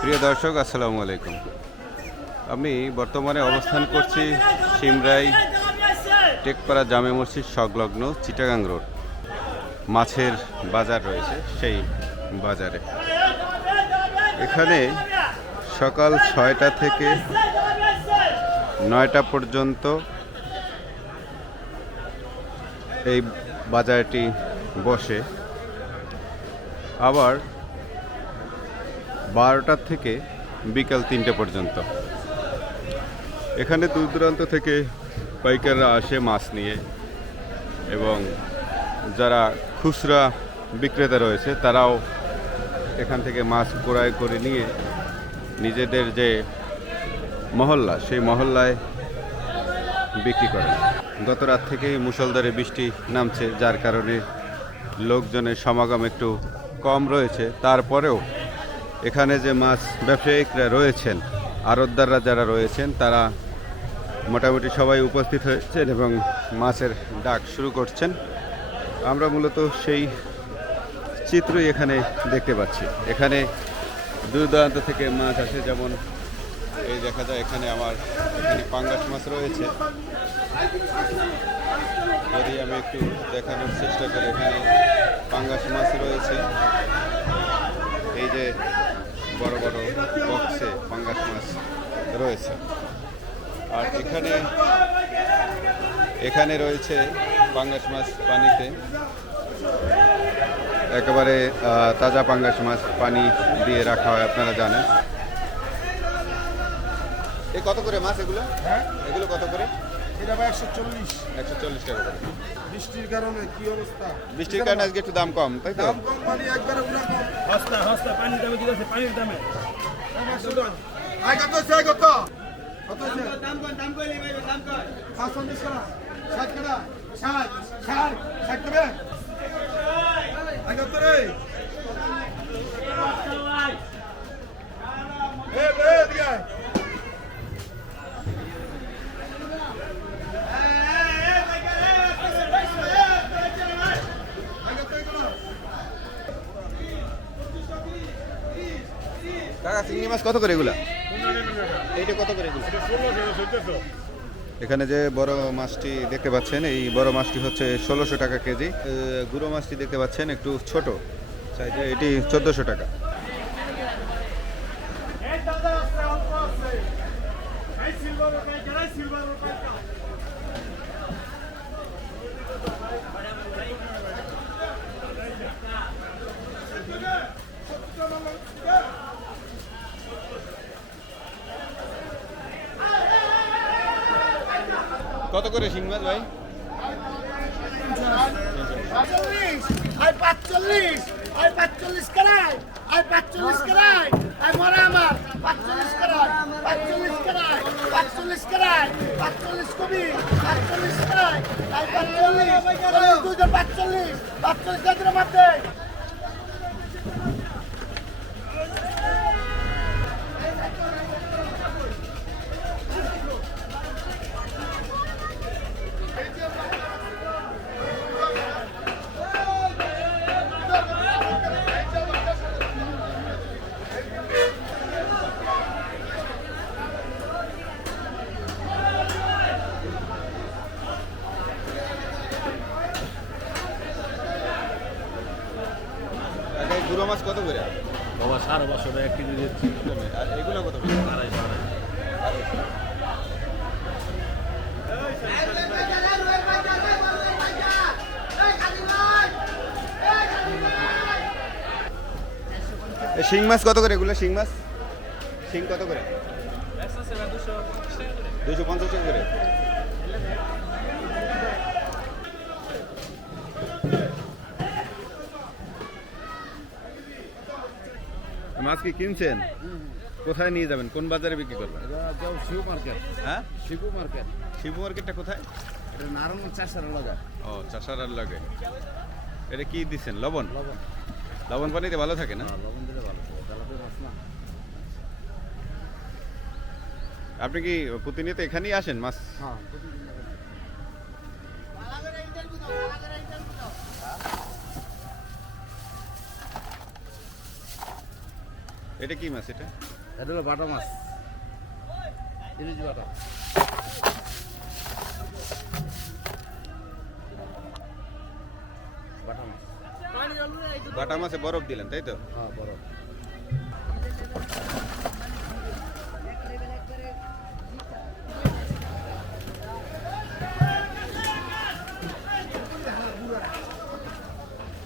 প্রিয় দর্শক, আসসালামু আলাইকুম। আমি বর্তমানে অবস্থান করছি সিমরাই টেকপাড়া জামে মসজিদ সংলগ্ন চিটাগাং রোড। মাছের বাজার রয়েছে সেই বাজারে। এখানে সকাল 6টা থেকে 9টা পর্যন্ত এই বাজারটি বসে, আবার 12টা থেকে বিকাল 3টে পর্যন্ত। এখানে দূর দূরান্ত থেকে পাইকাররা আসে মাছ নিয়ে, এবং যারা খুচরা বিক্রেতা রয়েছে তারাও এখান থেকে মাছ ক্রয় করে নিয়ে নিজেদের যে মহল্লা, সেই মহল্লায় বিক্রি করেন। গত রাত থেকেই মুষলধারে বৃষ্টি নামছে, যার কারণে লোকজনের সমাগম একটু কম রয়েছে। তারপরেও এখানে যে মাছ ব্যবসায়িকরা রয়েছেন, আড়তদাররা যারা রয়েছেন, তারা মোটামুটি সবাই উপস্থিত হয়েছেন এবং মাছের ডাক শুরু করছেন। আমরা মূলত সেই চিত্রই এখানে দেখতে পাচ্ছি। এখানে দূর দূরান্ত থেকে মাছ আসে, যেমন এই দেখা যায় এখানে পাঙ্গাস মাছ রয়েছে। যদি আমি একটু দেখানোর চেষ্টা করি, এখানে পাঙ্গাস মাছ রয়েছে। এই যে বড় বড় বক্সে পাঙ্গাস মাছ রয়েছে। আর এখানে রয়েছে পাঙ্গাস মাছ পানিতে, একেবারে তাজা পাঙ্গাস মাছ পানি দিয়ে রাখা হয়, আপনারা জানেন। এই কত করে মাছ এগুলো? এগুলো কত করে? এটা ভাই 140 টাকা করে। বৃষ্টির কারণে কি অবস্থা? বৃষ্টির কারণে আজকে একটু দাম কম, তাই তো? দাম কম মানে একবারে উড়া কম। হস্তা পানির দামে দিতেছে, পানির দামে। আই কত আছে? কত আছে? দাম কইলি ভাই, দাম কই? 55 টাকা, 60 টাকা, 60 টাকা। আই কত রে? দিয়া কাকা, চিংড়ি মাছ কত করে এগুলা? এইটা কত করে এগুলো? এখানে যে বড় মাছটি দেখতে পাচ্ছেন, এই বড় মাছটি হচ্ছে 1600 টাকা কেজি। গুঁড়ো মাছটি দেখতে পাচ্ছেন একটু ছোট সাইজে, এটি 1400 টাকা। কত করে শিং মাছ ভাই? 45 করাই, 45 করাই, মরা আমার 45 করাই, 45 করাই, 45 করাই, 45 কবি, 45 করাই, 45, 45 কেন্দ্র মারতে। গুঁড়ো মাছ কত করে? বাবা 550 টাকা 1 কেজি দিচ্ছি। আর এগুলো কত করে? 250। শিং মাছ কত করে এগুলো? শিং মাছ, শিং কত করে? 250 টাকা করে। মাছ কি কিনছেন? কোথায় নিয়ে যাবেন? কোন বাজারে বিক্রি করবেন? শিবু মার্কেট। হ্যাঁ, শিবু মার্কেট। শিবু মার্কেটটা কোথায়? এটা নারায়ণ চাষার লাগা। ও, চাষারার লাগে। এটা কি দিচ্ছেন? লবণ? লবণ। লবণ পানিতে ভালো থাকে না? লবণ দিলে ভালো থাকে, তেলাপিয়া মাছ না। আপনি কি প্রতিনিয়ত এখানেই আসেন মাছ? হ্যাঁ, এটা কি মাছ এটা? এটা হলো বাটা মাছ, ইলিশ বাটা। বাটা মাছ, বাটা মাছে বরফ দিলেন তাই তো? হ্যাঁ বড়।